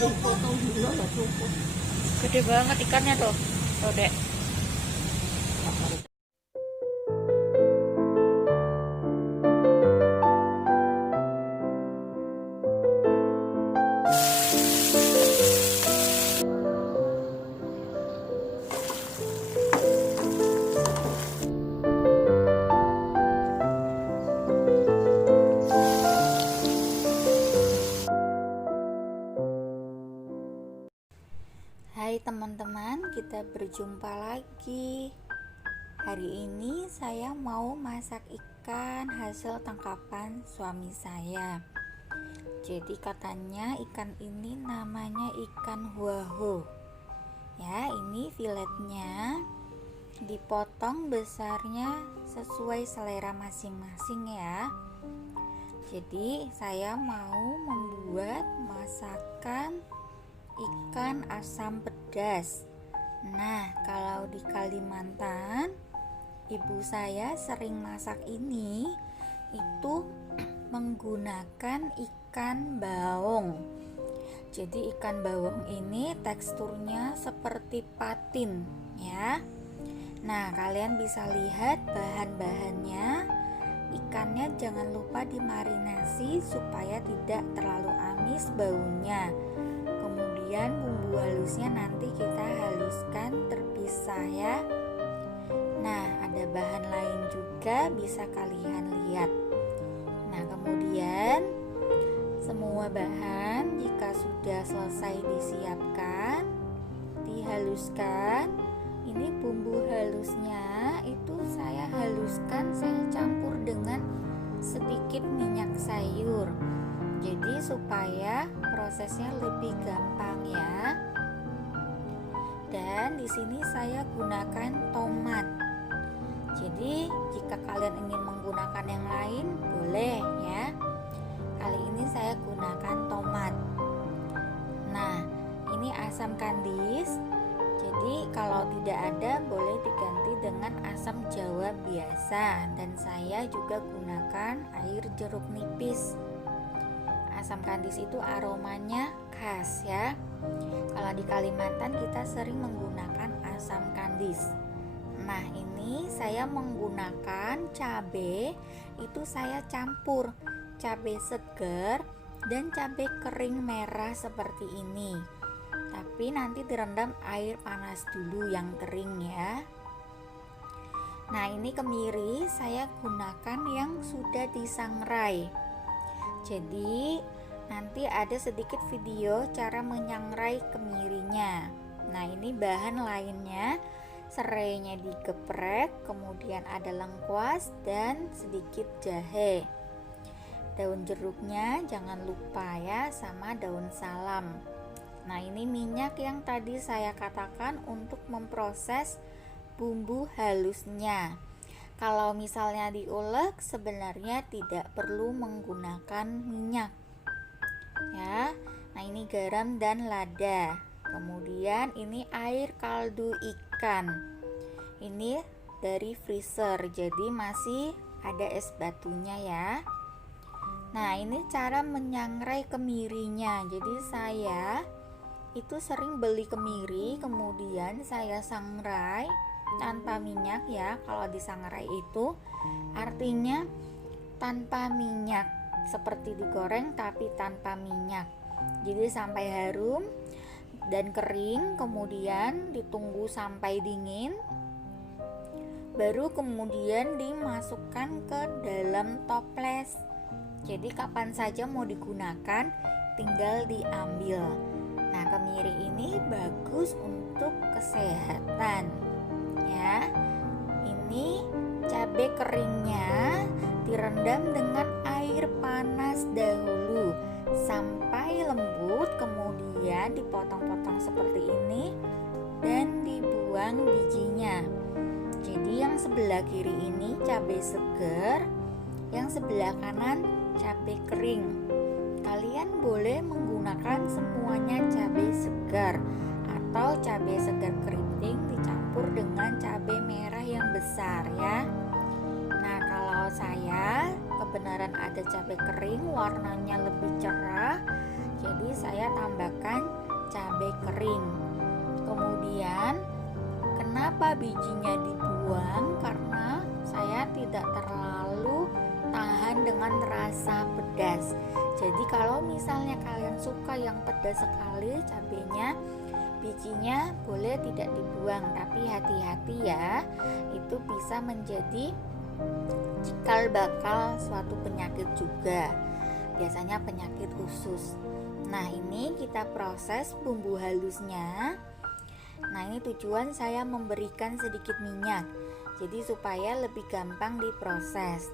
potong dulu ya cukup. Gede banget ikannya tuh. Tuh, Dek. Hai teman-teman, kita berjumpa lagi. Hari ini saya mau masak ikan hasil tangkapan suami saya. Jadi katanya ikan ini namanya ikan huaho. Ya, ini filetnya dipotong besarnya sesuai selera masing-masing ya. Jadi saya mau membuat masakan ikan asam pedas. Nah, kalau di Kalimantan, ibu saya sering masak ini itu menggunakan ikan baong. Jadi ikan baong ini teksturnya seperti patin ya. Nah, kalian bisa lihat bahan-bahannya. Ikannya jangan lupa dimarinasi supaya tidak terlalu amis baunya. Kemudian bumbu halusnya nanti kita haluskan terpisah ya. Nah, ada bahan lain juga bisa kalian lihat. Nah, kemudian semua bahan jika sudah selesai disiapkan, dihaluskan. Ini bumbu halusnya itu saya haluskan, saya campur dengan sedikit minyak sayur. Jadi supaya prosesnya lebih gampang ya. Dan di sini saya gunakan tomat. Jadi jika kalian ingin menggunakan yang lain boleh ya. Kali ini saya gunakan tomat. Nah, ini asam kandis. Jadi kalau tidak ada boleh diganti dengan asam jawa biasa. Dan saya juga gunakan air jeruk nipis. Asam kandis itu aromanya khas ya. Kalau di Kalimantan kita sering menggunakan asam kandis. Nah, ini saya menggunakan cabai, itu saya campur cabai segar dan cabai kering merah seperti ini. Tapi nanti direndam air panas dulu yang kering ya. Nah, ini kemiri saya gunakan yang sudah disangrai. Jadi nanti ada sedikit video cara menyangrai kemirinya. Nah, ini bahan lainnya, serainya digeprek, kemudian ada lengkuas dan sedikit jahe. Daun jeruknya jangan lupa ya, sama daun salam. Nah, ini minyak yang tadi saya katakan untuk memproses bumbu halusnya. Kalau misalnya diulek sebenarnya tidak perlu menggunakan minyak ya. Nah, ini garam dan lada. Kemudian ini air kaldu ikan. Ini dari freezer, jadi masih ada es batunya ya. Nah, ini cara menyangrai kemirinya. Jadi saya itu sering beli kemiri, kemudian saya sangrai tanpa minyak ya. Kalau disangrai itu artinya tanpa minyak, seperti digoreng tapi tanpa minyak. Jadi sampai harum dan kering, kemudian ditunggu sampai dingin, baru kemudian dimasukkan ke dalam toples. Jadi kapan saja mau digunakan tinggal diambil. Nah, kemiri ini bagus untuk kesehatan ya. Ini cabai keringnya direndam dengan air panas dahulu sampai lembut, kemudian dipotong-potong seperti ini dan dibuang bijinya. Jadi yang sebelah kiri ini cabai segar, yang sebelah kanan cabai kering. Kalian boleh menggunakan semuanya cabai segar atau cabai segar keriting dicampur dengan cabai merah yang besar ya. Nah, kalau saya kebenaran ada cabai kering warnanya lebih cerah, Jadi saya tambahkan cabai kering. Kemudian kenapa bijinya dibuang? Karena saya tidak terlalu tahan dengan rasa pedas. Jadi kalau misalnya kalian suka yang pedas sekali cabenya, bijinya boleh tidak dibuang, tapi hati-hati ya, itu bisa menjadi cikal bakal suatu penyakit juga, biasanya penyakit usus. Nah, ini kita proses bumbu halusnya. Nah, ini tujuan saya memberikan sedikit minyak, jadi supaya lebih gampang diproses.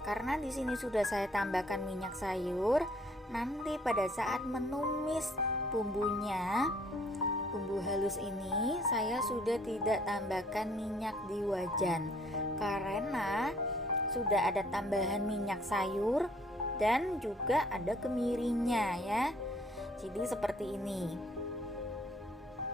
Karena di sini sudah saya tambahkan minyak sayur, nanti pada saat menumis bumbunya, bumbu halus ini saya sudah tidak tambahkan minyak di wajan karena sudah ada tambahan minyak sayur dan juga ada kemirinya ya. Jadi seperti ini.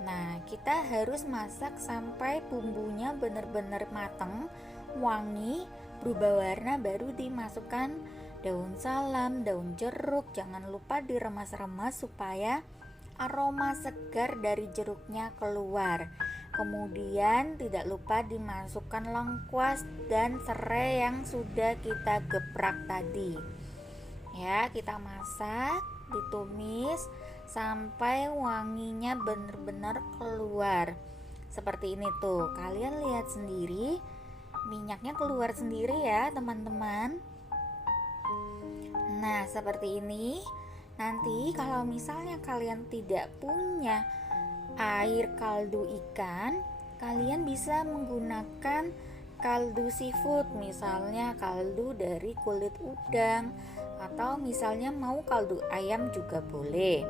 Nah, kita harus masak sampai bumbunya benar-benar matang, wangi, berubah warna, baru dimasukkan daun salam, daun jeruk. Jangan lupa diremas-remas supaya aroma segar dari jeruknya keluar. Kemudian tidak lupa dimasukkan lengkuas dan serai yang sudah kita geprak tadi. Ya, kita masak, ditumis sampai wanginya benar-benar keluar. Seperti ini tuh, kalian lihat sendiri, minyaknya keluar sendiri ya teman-teman. Nah, seperti ini. Nanti kalau misalnya kalian tidak punya air kaldu ikan, kalian bisa menggunakan kaldu seafood, misalnya kaldu dari kulit udang, atau misalnya mau kaldu ayam juga boleh,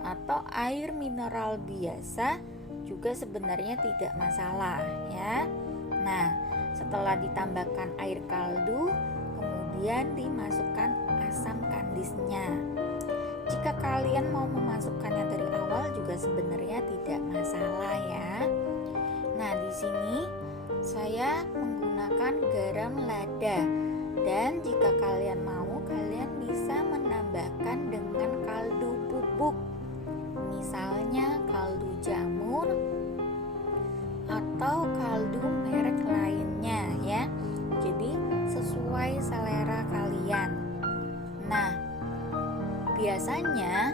atau air mineral biasa juga sebenarnya tidak masalah ya. Nah, setelah ditambahkan air kaldu, kemudian dimasukkan asam kandisnya. Jika kalian mau memasukkannya dari awal juga sebenarnya tidak masalah ya. Nah, di sini saya menggunakan garam lada, dan jika kalian mau, kalian bisa menambahkan dengan kaldu bubuk, misalnya kaldu jamur atau kaldu merek lainnya ya. Jadi sesuai selera kalian. Nah, biasanya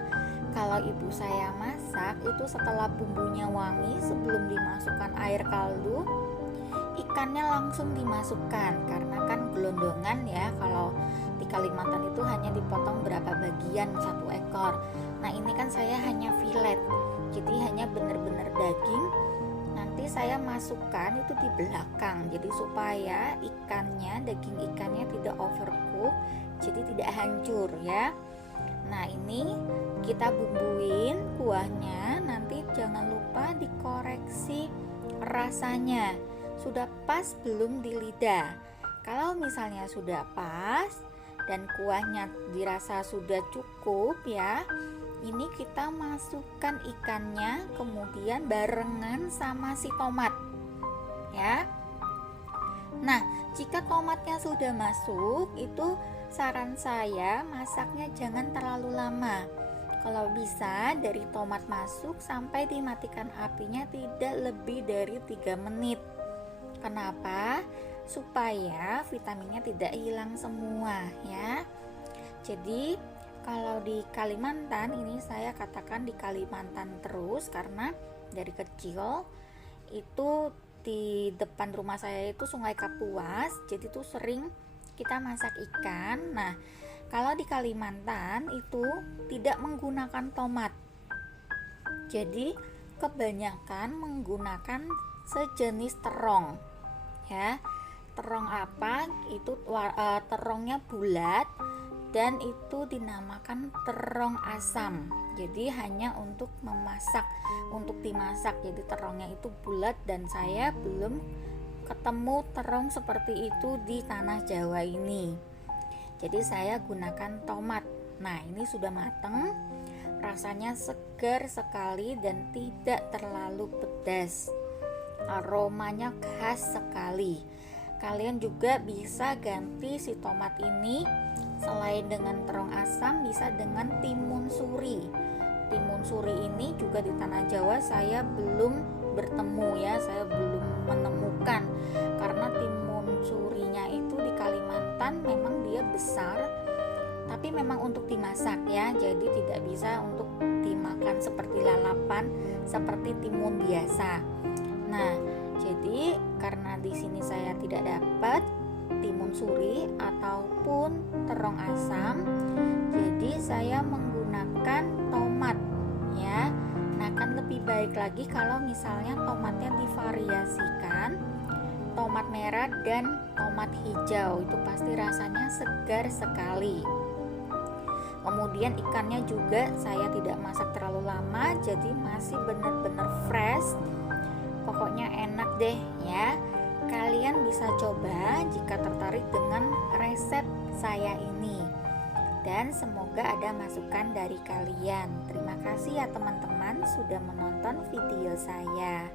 kalau ibu saya masak itu setelah bumbunya wangi, sebelum dimasukkan air kaldu, ikannya langsung dimasukkan karena kan gelondongan ya. Kalau di Kalimantan itu hanya dipotong berapa bagian satu ekor. Nah, ini kan saya hanya filet, jadi hanya benar-benar daging. Nanti saya masukkan itu di belakang, jadi supaya ikannya, daging ikannya tidak overcook, jadi tidak hancur ya. Nah, ini kita bumbuin kuahnya. Nanti jangan lupa dikoreksi rasanya, sudah pas belum di lidah. Kalau misalnya sudah pas dan kuahnya dirasa sudah cukup ya, ini kita masukkan ikannya, kemudian barengan sama si tomat ya. Nah, jika tomatnya sudah masuk, itu saran saya masaknya jangan terlalu lama. Kalau bisa dari tomat masuk sampai dimatikan apinya tidak lebih dari 3 menit. Kenapa? Supaya vitaminnya tidak hilang semua ya. Jadi kalau di Kalimantan, ini saya katakan di Kalimantan terus karena dari kecil itu di depan rumah saya itu Sungai Kapuas, jadi tuh sering kita masak ikan. Nah, kalau di Kalimantan itu tidak menggunakan tomat, jadi kebanyakan menggunakan sejenis terong ya. Terong apa? Itu terongnya bulat dan itu dinamakan terong asam. Jadi hanya untuk memasak, untuk dimasak. Jadi terongnya itu bulat dan saya belum ketemu terong seperti itu di tanah Jawa ini. Jadi saya gunakan tomat. Nah, ini sudah matang, rasanya segar sekali dan tidak terlalu pedas. Aromanya khas sekali. Kalian juga bisa ganti si tomat ini Selain dengan terong asam, bisa dengan timun suri. Timun suri ini juga di tanah Jawa saya belum bertemu ya, saya belum menemukan, karena timun surinya itu di Kalimantan memang dia besar, tapi memang untuk dimasak ya, jadi tidak bisa untuk dimakan seperti lalapan seperti timun biasa. Nah, jadi karena di sini saya tidak dapat timun suri ataupun terong asam, jadi saya menggunakan tomat ya. Nah, akan lebih baik lagi kalau misalnya tomatnya divariasikan, tomat merah dan tomat hijau, itu pasti rasanya segar sekali. Kemudian ikannya juga saya tidak masak terlalu lama, jadi masih benar-benar fresh. Pokoknya enak deh ya. Kalian bisa coba jika tertarik dengan resep saya ini. Dan semoga ada masukan dari kalian. Terima kasih ya teman-teman sudah menonton video saya.